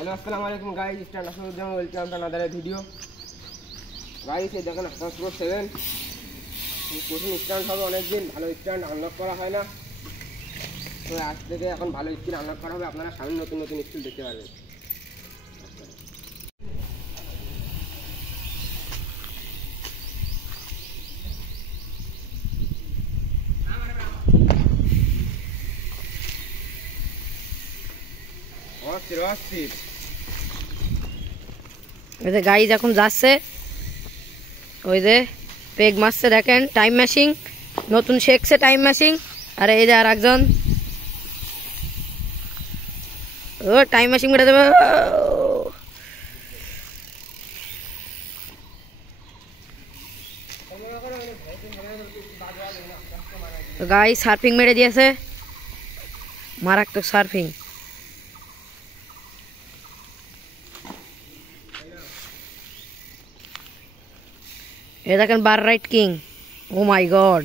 हेलो अस्सलाम वालेकुम guys, stand up welcome to another video guys. এই দেখেন আকাশ প্রো 7 প্রথম স্ট্যান্ড হবে, অনেকদিন ভালো স্ট্যান্ড আনলক করা হয় না, তো আজ থেকে এখন ভালো স্কিল আনলক করা হবে। আপনারা সামনে নতুন নতুন স্কিল দেখতে পারবেন। এই যে গাইজ এখন যাচ্ছে, ওই যে পেগ মারছে, দেখেন টাইম মেশিন নতুন শেখছে টাইম মেশিন। আর এই যে আর একজন ও টাইম মেশিন মেরে দেবে। গাইজ সার্ফিং মেরে দিয়েছে, মারাত্মক সার্ফিং। ये देखन बार राइट किंग, ओ माय गॉड।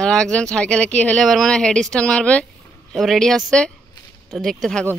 আর একজন সাইকেলে কি হলে এবার মানে হেড স্ট্যান্ড মারবে, সব রেডি হচ্ছে, তো দেখতে থাকুন।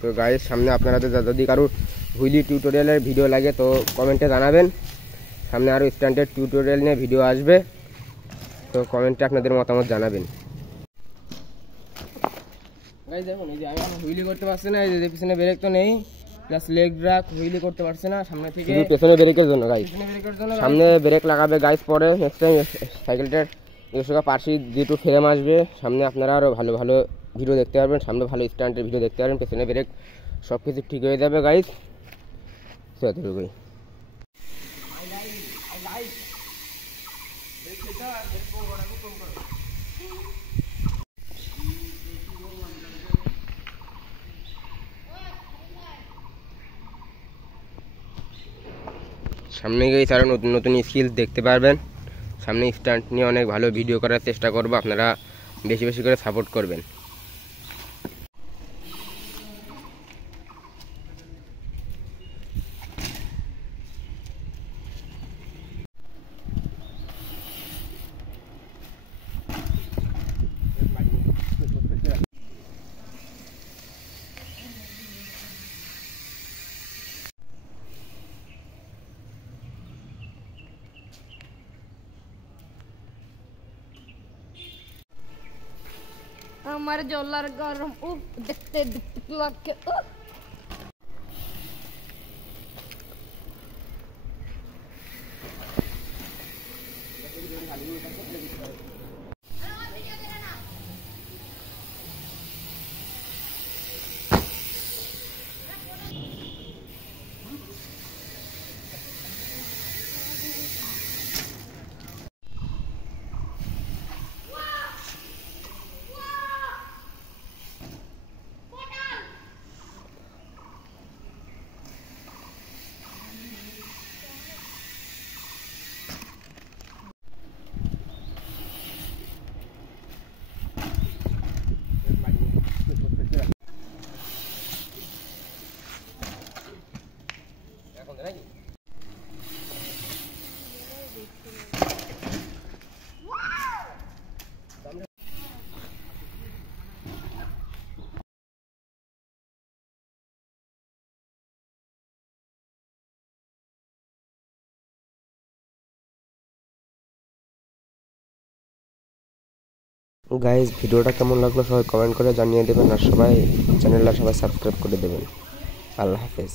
তো গাইস, সামনে আপনারা যদি কারো হুইলি টিউটোরিয়ালের ভিডিও লাগে তো কমেন্টে জানাবেন। সামনে আরও স্ট্যান্ডার্ড টিউটোরিয়াল নিয়ে ভিডিও আসবে, তো কমেন্টে আপনাদের মতামত জানাবেন। গাইস দেখুন, এই যে আমি হুইলি করতে পারছি না, এই যে পিছনে ব্রেক তো নেই, প্লাস লেগ ব্রেক হুইলি করতে পারছে না সামনে থেকে, শুধু পেছনে ব্রেকের জন্য গাইস। সামনে ব্রেক লাগাবে গাইস, পরে নেক্সট টাইম সাইকেলটার এসব পার্সি যেটু ফ্রেম আসবে সামনে, আপনারা আরও ভালো ভালো ভিডিও দেখতে পারবেন, সামনে ভালো স্ট্যান্ডের ভিডিও দেখতে পারবেন, পেছনে ব্রেক সব কিছু ঠিক হয়ে যাবে গাইস। এতটুকুই। সামনে গিয়ে আরও নতুন নতুন স্কিলস দেখতে পারবেন। সামনে স্ট্যান্ড নিয়ে অনেক ভালো ভিডিও করার চেষ্টা করব, আপনারা বেশি বেশি করে সাপোর্ট করবেন। हमारे जोलर गरम देखते देखते গাইজ ভিডিওটা কেমন লাগলো সবাই কমেন্ট করে জানিয়ে দেবেন, আর সবাই চ্যানেলটা সবাই সাবস্ক্রাইব করে দেবেন। আল্লাহ হাফেজ।